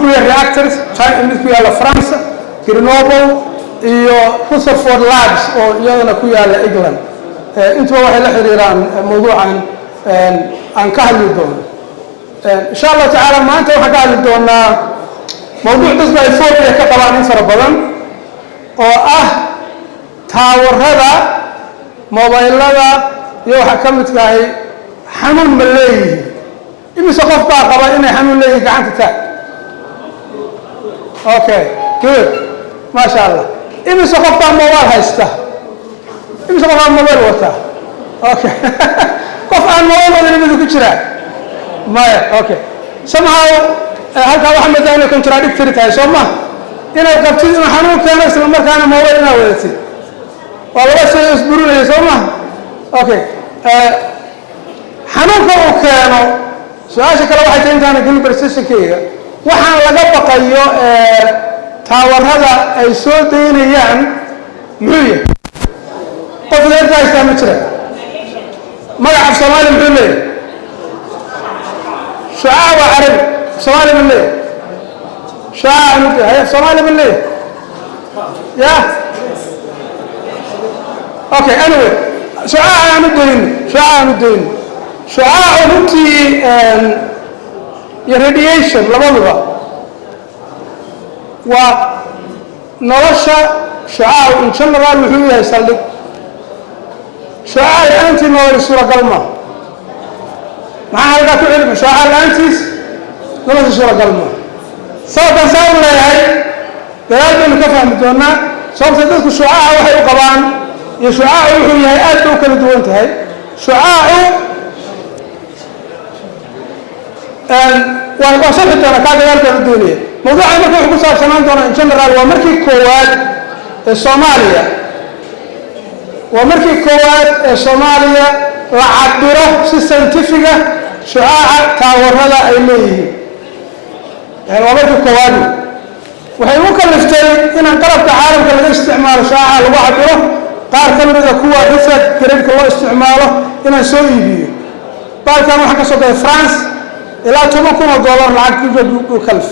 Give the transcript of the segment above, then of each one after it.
nuclear reactors mid ku yaala France Grenoble iyo Rutherford Labs oo iyadana ku yaala England intuba waxay la xiriiraan mawduucan aan ka hadli doono insha Allah taala maanta waxaan ka hadli doonaa mawduuc dadka ay foorka ka qabaan in fara badan oo ah taawarada mobilada iyo waxa ka mid tahay xanuun ma leeyihiin imise qof baa qaba inay xanuun leeyihiin gacanta taag okay good ما شاء الله إمي سقطت موال هايستا إمي سقطت موال وتا أوكي قف عن موال ولا نبي كشرة ما أوكي somehow هذا واحد مثلا contradictory تاي سوما إنا قبتي إنا حنون كان اسمه كان موال إنا ولتي والله شيء يصبرون يا سوما أوكي حنون كانوا سؤال شكل واحد تاني كان يقول برسيسن كيه وحنا لقى بقيو taawarada ay soo deynayaan muxuu qof leeyahay aysan ma jira magaca Soomaali muxuu leeyahay shucaa wa arab Soomaali ma leeyahay shucaa muxuu hay Soomaali ma leeyahay ya okay anyway shucaa aanu deyn shucaa runtii iyo radiation labaduba ونرشة شعاع إن شاء الله وحويها يسلك شعاع الأنتي نور السورة قلمة مع هذا علم شعاع الأنتيس نور السورة قلمة سوف نساوي الله هاي بلاد المكافأة مدونا سوف تدرك شعاع وحي قبان يشعاع وحويها آتو كالدوانت هاي شعاع وصفت أنا كذا ذلك الدنيا موضوع أنا كنت أقول سنان دونا إن شاء الله ومركي كواد الصومالية ومركي كواد الصومالية وعبره سيستنتفقة شعاع تاورها إليه يعني ومركي كواد وهي ممكن نفتري إن انقلب تعالم كان استعمال شعاع وعبره قال كم إذا كوا رفض كريم الله استعماله إن نسوي به قال كانوا حكى صوت فرنسا إلى $10,000 لعق كلف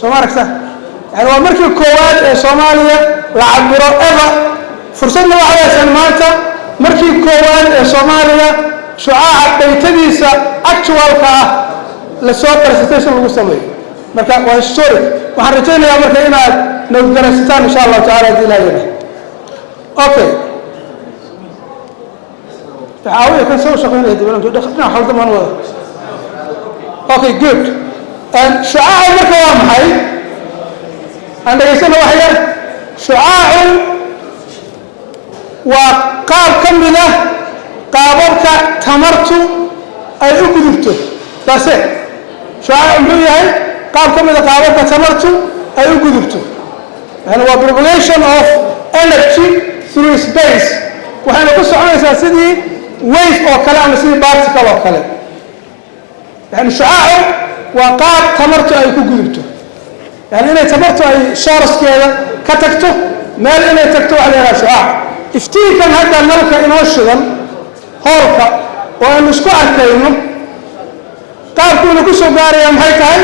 سوماركته يعني ومركي كواد الصومالية لعبرو إذا فرصنا واحدة سنماتا مركي كواد الصومالية شعاع بيتديسة أكتوال كا لسوق برستيشن المستمر مركا وهستوري وحرتين يا مركا إنا نودرستان إن شاء الله تعالى دي لاينا أوكي تعاوي كان سوى شغلين هدي ولم تدخلنا حول ضمان وضع اوكي جود شعاع مركا وامحي عندك يسمى واحدة شعاع وقاب كمله قابلك تمرتو أي أقدرته بس شعاع مهي قاب كمله قابلك تمرتو أي أقدرته يعني هو propagation of energy through space وحين قصة عن أساسي wave أو كلام سيدي particle أو كلام يعني شعاع وقاب تمرته أي كقدرته يعني إنه تمرته أي شارس كذا كتكته مال إنه تكتو عليها شعاع افتيه كان هذا الملكة إنه الشغل هوركا وأنه سكوع كينه قاب كونه كسو قاري يوم هيك هاي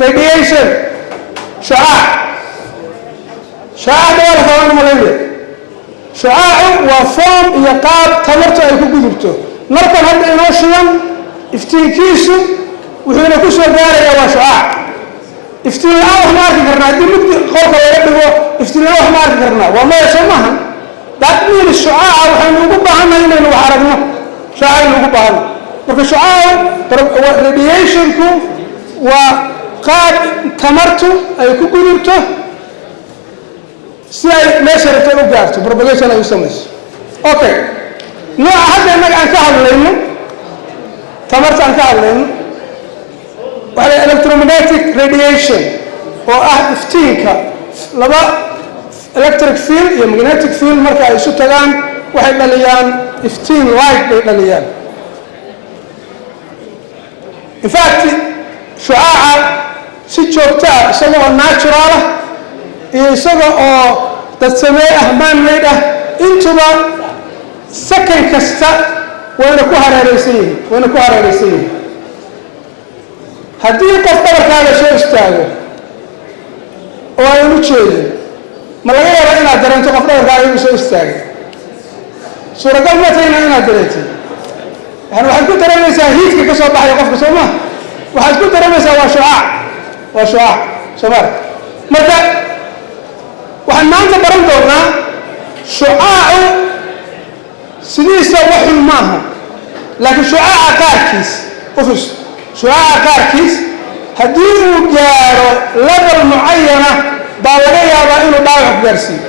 radiation شعاع دوالة ثواني ملايين شعاع وفوم يقاب تمرته أي كقدرته مركا هذا إنه الشغل افتيكيسو وحين كسو قاري يا شعاع افتين الله ما أذكرنا دي ممكن خوف ولا يبغوا افتين الله ما أذكرنا وما يسمعها تأمين الشعاع وحين نقبها عنا هنا وحرقنا شعاع نقبها عنا وفي شعاع radiation كو وقاد تمرته أي كقولته سي نشرته وقارته propagation أي يسمى أوكي نوع هذا إنك أنكهل لينه تمرت أنكهل لينه وعلى electromagnetic radiation أو افتينك لما electric field يا magnetic field مركا يسو تغان waxay dhaliyaan iftiin light bay dhaliyaan in fact shucaaca si joogto ah isagoo natural ah iyo isagoo oo dad sameey ah man made ah intuba second kasta wayna ku hareeraysan yihiin haddii qof dhabarkaaga soo istaago oo aynu jeedin ma laga yaabaa inaad dareento qof dhabarkaaga inuu soo istaagay suuragal ma tahayna inaad dareentid yani waxaad ku dareemaysaa hiidka ka soo baxaya qofka soo maha waxaad ku dareemaysaa waa shucaac soomaali marka waxaan maanta baran doonaa shucaacu sidiisa waxun maaha laakiin shucaaca qaarkiis ufis shucaaca qaarkiis haddii uu gaaro level mucayana baa laga yaabaa inuu dhaawac ku gaarsiiyo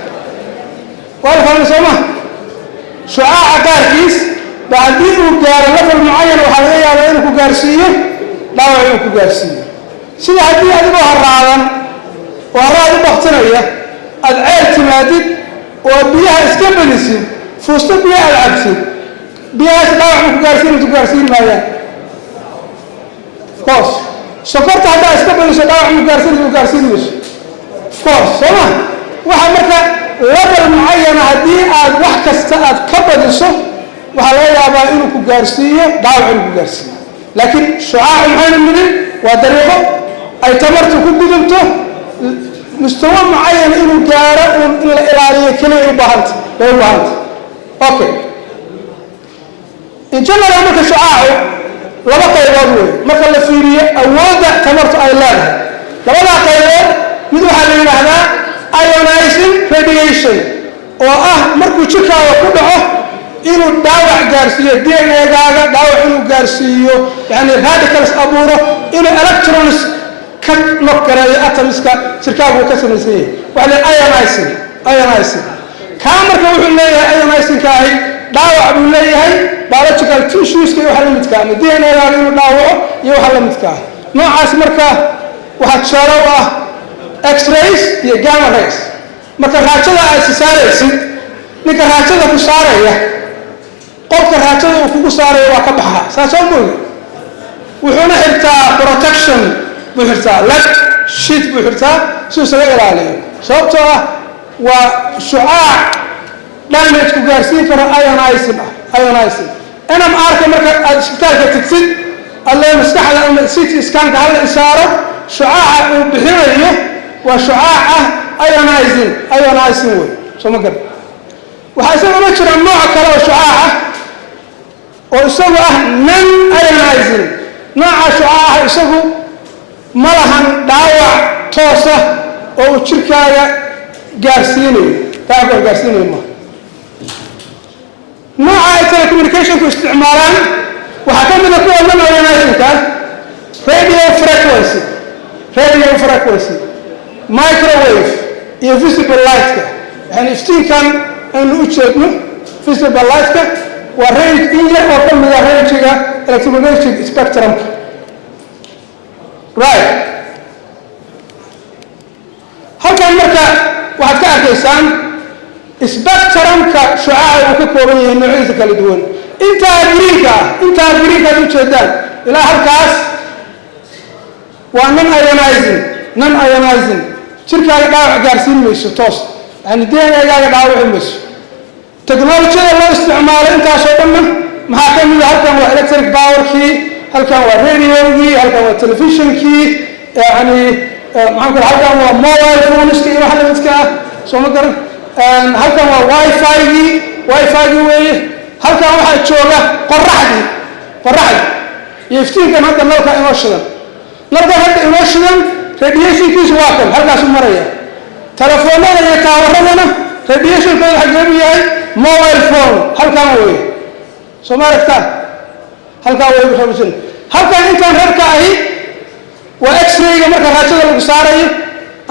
waa la fahmay soo maha shucaaca qaarkiis baa haddii uu gaaro level mucayana waxaa laga yaabaa inuu ku gaarsiiyo dhaawac inuu ku gaarsiiyo sida haddii adigoo haraadan oo haraad u baktinaya aad ceel timaadid oo biyaha iska badisid fuusto biyaha aad cabsid biyahaas dhaawac ma ku gaarsiin maayaan of course sokorta haddaa iska badiso dhaawac ma gaarsiin mayso of course soo ma waxa marka level mucayana haddii aad wax kasta aad ka badiso waxaa laga yaabaa inuu ku gaarsiiyo dhaawac inuu ku gaarsiiyo laakiin shucaacu maxayna midin waa dariiqo ay tamartu ku gudubto mustawa mucayan inuu gaaro in la ilaaliyo keliya u baahanta okay in general marka shucaacu laba qaybood wey marka la fiiriyo awoodda tamartu ay leedahay labadaa qaybood mid waxaa la yidhaahdaa ionizing radiation oo ah markuu jirkaaga ku dhaco inuu dhaawac gaarsiiyo DNA-gaaga dhaawac inuu gaarsiiyo yani radicals abuuro inuu electrons ka nokgareeyo atomiska jirkaagu ka samaysan yahay waxaa la ionizing kaa marka wuxuu leeyahay ionizingkaahi dhaawac buu leeyahay biological tissueska iyo waxa la midka ama DNA-gaaga inuu dhaawaco iyo waxa la midka noocaas marka waxaa tusaale u ah x-rays iyo gamma rays marka raajada aad saaraysid ninka raajada ku saaraya qofka raajada uu kugu saarayo waa ka baxa saasoo mooye wuxuuna xirtaa protection buu xirtaa lead sheet buu xirtaa si uu isaga ilaaliyo sababtoo ah waa shucaac damage ku gaarsiin karo ionizing NMR-ka marka aad isbitaalka tagsid alle maskaxda ama CT scan-ka hal isaaro shucaaca uu bixinayo waa shucaac ah ionizing way soo ma garan waxaa isaguna jira nooc kale oo shucaac ah oo isagu ah non ionizing nooca shucaaca isagu ma lahan dhaawac toosa oo uu jirkaaga gaarsiinayo ma nooca ay telecommunicationku isticmaalaan waxaa ka mid a kuwa non ionizingka radio frequency microwave iyo visible light-ka yani iftiinkan aynu u jeedno visible light-ka waa range in yar oo ka mid a rangiga electromagnetic spectrumka right halkan marka waxaad ka arkaysaan spectrumka shucaaca uu ka kooban yahay noocyadiisa kala duwan intaa greenka aad u jeedaan ilaa halkaas waa non ionizing jirkaaga dhaawac gaarsiin mayso toos yani DNA-gaaga dhaawaci mayso technolojyada loo isticmaalo intaasoo dhanna maxaa ka mid a halkan waa electric powerkii halkan waa radiogii halkan waa televisionkii yani maxaan kula halkan waa mobile phoneska iyo waxa la midka ah soo ma garan halkan waa wifi-gii weeye halkan waxaa jooga qoraxdii iyo iftiinkan hadda nalka inoo shidan radiationkiisu waa kan halkaasu maraya telefoonada iyo taawaradana radiationkooda xageebu yahay mobile phone halkan weeye soo ma aragtaan halkan way rabsan halkan intaan rarka ahi waa x-ray-ga marka raajada lagu saarayo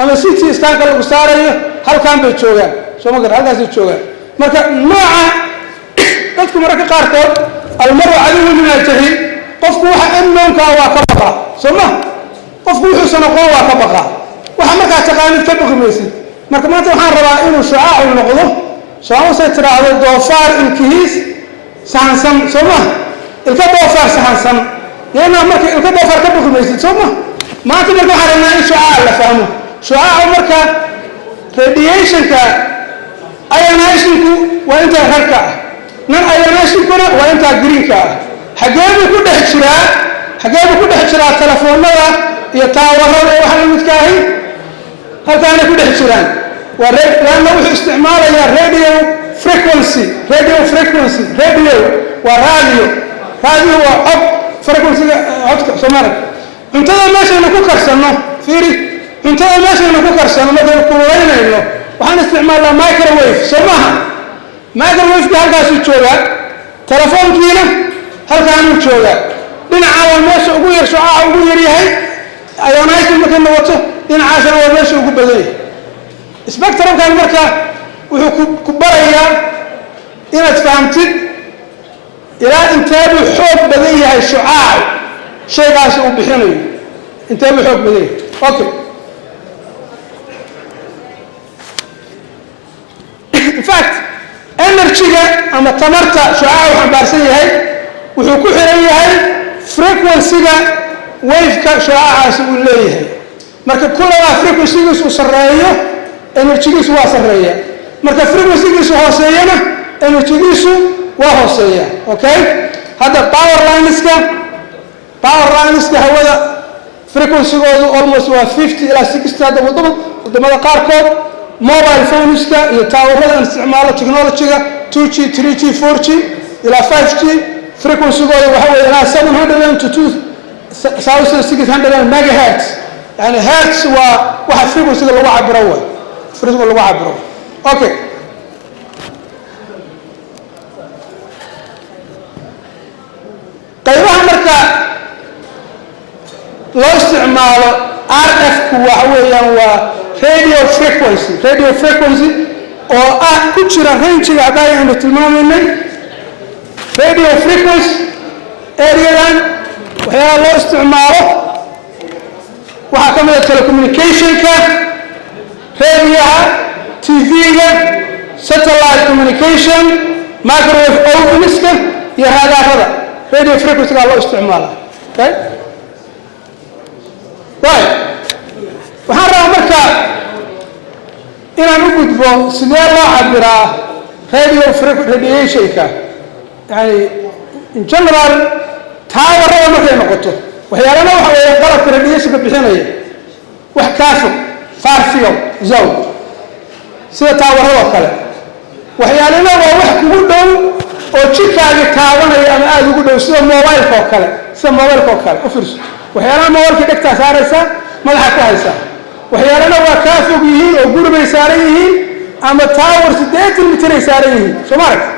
ama CT scan-ka lagu saarayo halkan bay joogaan soo ma garan halkaasay joogaan marka nooca dadku mararka qaarkood almaru caduwwun min al-jahiil qofku waxa unknownka waa ka baqaa soo ma qofku wuxuusan aqoon waa ka baqaa waxa markaa taqaanid ka baqi maysid marka maanta waxaan rabaa inuu shucaacu noqdo soomasay tiraahdo doofaar ilkihiis sahansan soo ma ilka doofaar sahansan yana marka ilka doofaar ka baqi maysid soo ma maanta marka waxaan rabnaa in shucaaca la fahmo shucaacu marka radiationka ionizingku waa intaa rarka ah non ionizingkuna waa intaa greenka ah xaggee buu ku dhex jiraa حاجة كل حشرات تلفوننا يتاورون وحنا متكاهي هل كان كل حشران لأنه استعمال يا راديو فريكونسي راديو هو أب فريكونسي عدك سمارك انت ماشي انك كرسنه فيري انت ماشي انك كرسنه ما كوين انه وحنا استعمال مايكروويف سماها مايكروويف دي halkaas u jooga telefoonkiina halkaan u jooga dhinaca waa meesha ugu yar shucaaca ugu yar yahay ayonaysan markay wato dhinacaasna waa meesha ugu badan yahay spectrumkan marka wuxuu ku barayaa inaad fahamtid ilaa inteedu xoog badan yahay shucaaca shaygaas uu bixinayo inteedu xoog badan yahay okay in fact energy-ga ama tamarta shucaaca uu xambaarsan yahay wuxuu ku xiran yahay frequency-ga wave-ka shucaacaas uu leeyahay marka kullama frequency-giisu sareeyo energy-giisu waa sareeya marka frequency-giisu hooseeyana energy-giisu waa hooseeya okay hadda power lines-ka hawada frequency-goodu almost waa 50 ilaa 60 hadda wadamada qaarkood mobile phones-ka iyo taawarada isticmaalo technology-ga 2G 3G 4G ilaa 5G frequency-goodu waxa weeye ilaa 700 to 2600 megahertz yani hertz waa waxa frequency-ga lagu cabiro waa frequency lagu cabiro okay qaybaha marka loo isticmaalo RF-ku waxa weeyaan waa radio frequency oo ku jira range-ga aynu tilmaamayay radio frequency area-dan waxa loo isticmaalo waxa kamid ah telecommunication-ka radio-ga TV-ga satellite communication microwave ovens-ka iyo raadaarada radio frequency-ga loo isticmaalaa okay right waxaan rabaa marka inaan u gudbo sidee loo cabiraa radio radiation-ka yani in general taawarada markay noqoto waxyaalana waxa weeye qalabka radiation-ka bixinaya wax kaafo far field zone sida taawarada kale waxyaalana waa wax kugu dhow oo jikaaga taabanaya ama aad ugu dhow sida mobile-ka oo kale u fiirso waxyaalana mobile-ka dhegtaa saaraysa madaxa ku haysa waxyaalana waa ka fog yihiin oo gurbay saaran yihiin ama tower 8 mitir ay saaran yihiin Soomaaliya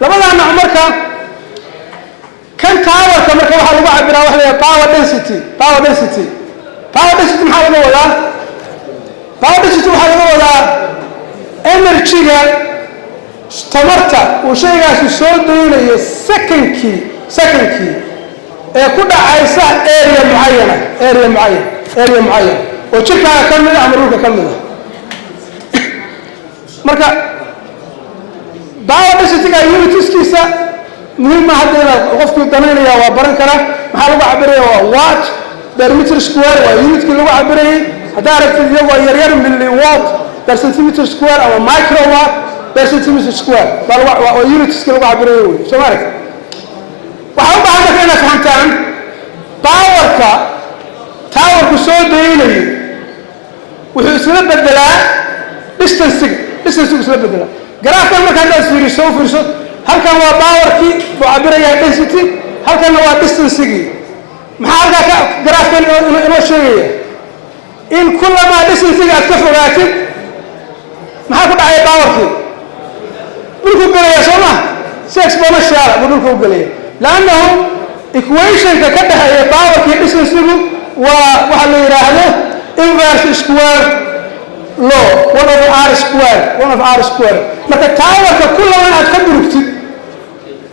labada nooc marka kan tower-ka marka waxa lagu cabiraa waxa la power density maxaa laga wadaa power density waxa laga wadaa energy-ga tamarta uu shaygaasi soo daynayo second-kii ee ku dhacaysa area muayyan oo jirkaaga ka mid ah ama dhulka ka mid ah marka power density-ga unitiskiisa muhiim ah hadda qofku danaynaya waa baran kara maxaa lagu cabiraya waa watt per meter square waa unitkii lagu cabirayay hadda aragtid iyagoo yaryar milliwatt per centimeter square ama microwatt per centimeter square waa unitiskii lagu cabirayay wey Soomaaliya waxaa u baahan marka inaad fahamtaan towerku soo daynayo wuxuu isla bedelaa distance isla bedelaa garaafkan marka haddaad fiiriso halkan waa powerkii buu cabirayaa density halkanna waa distance-gii maxaa halkaa garaafkan inoo sheegaya in kullamaa distance-ga aad ka fogaatid maxaa ku dhacaya powerkii dhulku gelaya soo ma si exponential buu dhulka u gelaya لأنه equation-ka ka dhaxeeya power-ka iyo distance-gu waa waxa la yiraahdo inverse square law 1/r square marka tower-ka kullama aad ka durugtid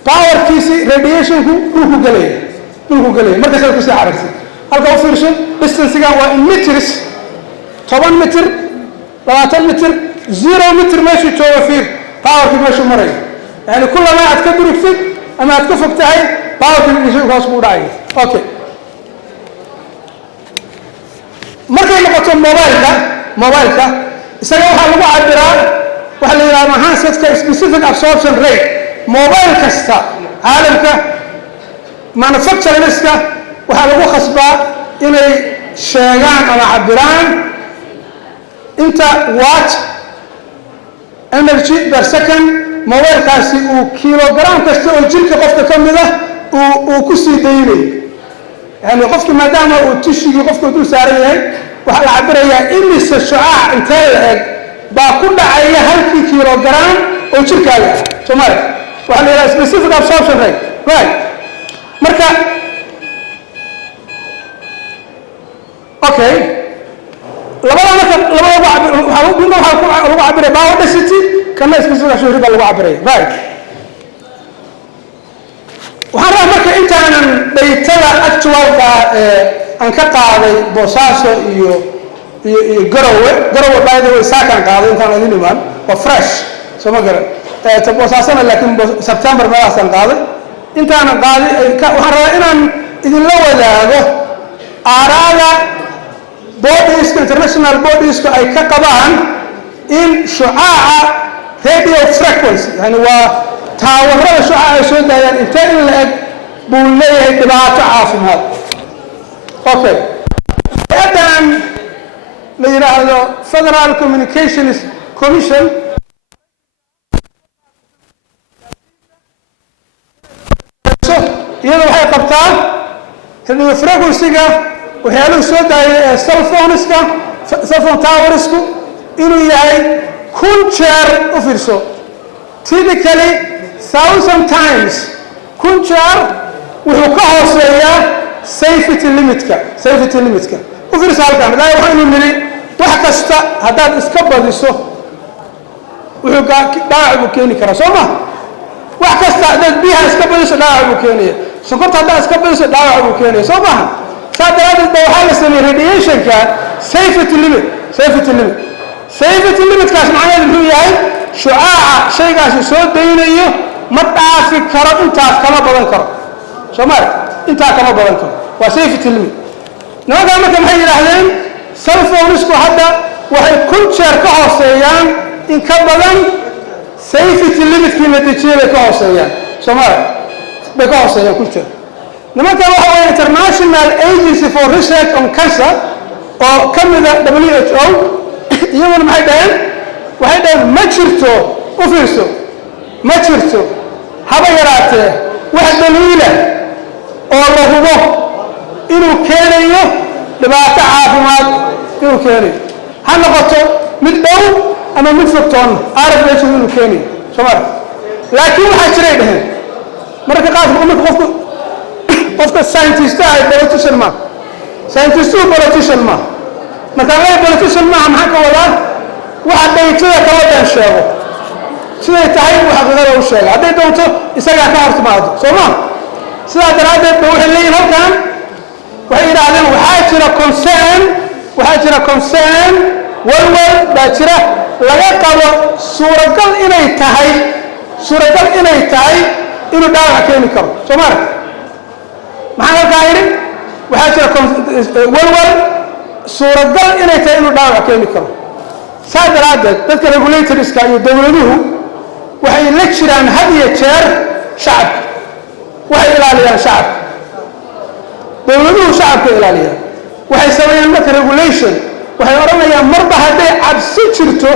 power-kiisi radiation-ku dhulku galaya marka saad ku sii carartid halka u fiirso distance-ga waa in meters 10 mitir 20 mitir 0 mitir meeshu jooga fiir power-ki meeshu marayo yani kullama aad ka durugtid ama aad ka fog tahay power-ka hoos buu dhacaya okay markay noqoto mobile-ka isaga waxaa lagu cabiraa waxa la yidhahdaa handset-ka specific absorption rate mobile kasta caalamka manufacturerska waxaa lagu khasbaa inay sheegaan ama cabiraan inta watt energy per second mobilkaasi uu kilogram kasta oo jirka qofka ka mid ah uu ku sii daynayo yani qofka maadaama uu tishigii qofka dul saaran yahay waxaa la cabirayaa imise shucaac intee la eg baa ku dhacaya halkii kilogram oo jirkaaga ah Soomaali waxaa la yidhaha specific absorption rate right marka okay labada waxaa lagu cabiray power density kana specific absorption rate baa lagu cabiray right waxaan rabaa marka intaanan daytada actualka aan ka qaaday Boosaaso iyo Garowe by the way saakan qaaday intaan idin imaan waa fresh soo ma garan Boosaaso laakiin September meelaasan qaaday intaanan qaaday waxaan rabaa inaan idin la wadaago aaraada bodies international bodies ay ka qabaan in shucaaca radio frequency yani waa taawarada shucaaca ay soo daayaan intee in la eg buu leeyahay dhibaato caafimaad okay haddaan la yiraahdo Federal Communications Commission iyadoo waxay qabtaa radio frequency-ga waxyaalaha soo daayay cell phone towersku inuu yahay 1,000 jeer u fiirso typically 1,000 times 1,000 jeer wuxuu ka hooseeyaa safety limitka u fiirso halkan ilaahay waxaanu niri wax kasta haddaad iska badiso wuxuu dhaawac u keeni karaa soo ma wax kasta haddaad biyaha iska badiso dhaawac u keenaya sonkorta haddaad iska badiso dhaawac u keenaya soo maaha saadaraadid baa waxaa la sameeyey radiationka safety limitkaas macnaheedu muxuu yahay shucaaca shaygaasi soo daynayo ma dhaafi karo intaas kama badan karo Soomaali intaa kama badan karo waa safety limit nimankaa marka maxay yidhaahdeen cell phonesku hadda waxay 1,000 jeer ka hooseeyaan in ka badan safety limitkii la dejiyay bay ka hooseeyaan Soomaali bay ka hooseeyaan 1,000 jeer nimankan waxa weeye International Agency for Research on Cancer oo ka mid ah WHO iyaguna maxay dhaheen ma jirto u fiirso ma jirto haba yaraatee wax daliila oo la hubo inuu keenayo dhibaato caafimaad inuu keenayo ha noqoto mid dhow ama mid fogtoon aragayso inuu keenayo Soomaali laakiin waxaa jiray dhaheen marka qofka scientist ah politician ma marka la politician ma maxaa ka wadaa waxa daytada kala baan sheego siday tahay waxa qadar u sheega haday doonto isaga ka hortimaado Soomaa sida daraadeed waxay leeyihiin halkan waxay yiraahdeen waxaa jira concern walwal baa jira laga qabo suuragal inay tahay inuu dhaawac keeni karo Soomaa maxaa halkaa yidhi waxaa jira walwal suuragal inay tahay inuu dhaawac keeni karo saa daraadeed dadka regulatorska iyo dowladuhu waxay la jiraan had iyo jeer shacabka waxay ilaaliyaan shacabka dowladuhu shacabka ilaaliyaan waxay sameeyaan marka regulation waxay oranayaan marba hadday cabsi jirto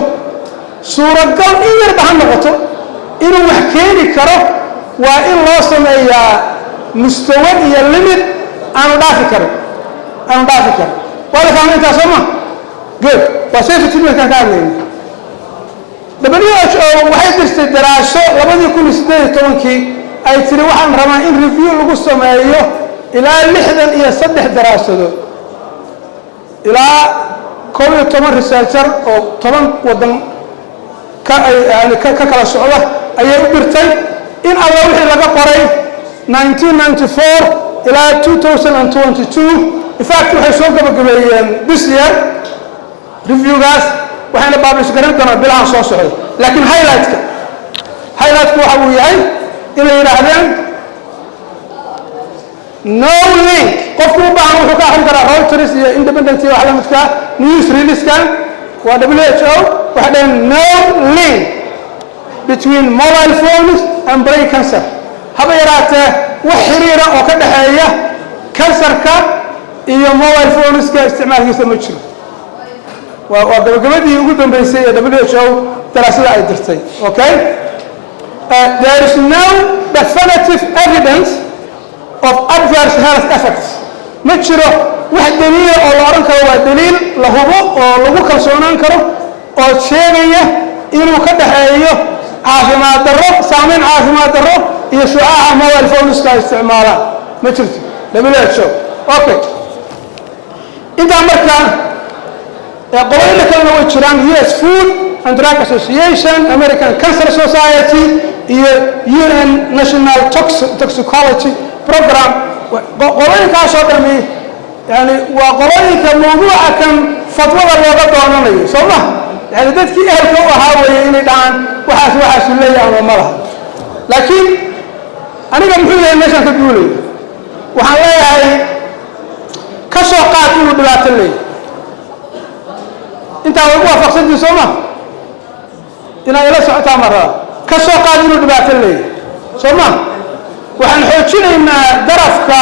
suuragal in yarba ha noqoto inuu wax keeni karo waa in loo sameeyaa mustawa iyo limit aanu dhaafi karin waa la fahmay intaas soo ma good waa safety limit-kan ka hadlayna WHO waxay dirtay daraaso 2018 ay tiri waxaan rabaa in review lagu sameeyo ilaa 63 daraasadood ilaa 11 researcher oo 10 wadan ka kala socda ayay u dirtay in alla wixii laga qoray 1994 ilaa 2022 in fact waxay soo gabagabeeyeen this year reviewgaas waxayna publish garan doonaa bilahan soo socda laakiin highlight-ku waxa uu yahay inay yidhaahdeen no link qofku u baahan wuxuu ka akhrin karaa Reuters iyo Independent iyo wax la midka news release-kan waa WHO waxay dhaheen no link between mobile phones and brain cancer haba yaraatee وحريرة أو كده هي كسرك إيه موبايل فونس كاستعمال كيسة مجرد وقبل يقولون بيسيء WHO دراسة عيدرتي okay there is no definitive evidence of adverse health effects مجرد واحد دليل أو لارنك هو دليل لهو أو لهو كرسونان كرو أو شيء إنه كده هي عافية درو سامين عافية درو يشعاع موبايل فونس كاستعماله مجرد WHO okay إنت أمريكا قوانين كانوا وجران US Food and Drug Association, American Cancer Society, UN National Toxicology Program. قوانين كاشودمي يعني وقوانين كموضوع كان فتوى الوضع قانوني صح؟ يعني ده كي أهل كوا هاوي إني دان وحاس اللي يعمل مرة. لكن أنا قبل كل الناس تقولي وحنا هاي كسوقات ودلات اللي أنت وافق سيدي سوما إنا إلى ساعة مرة كسوقات ودلات اللي سوما وحن حوشين إن درفك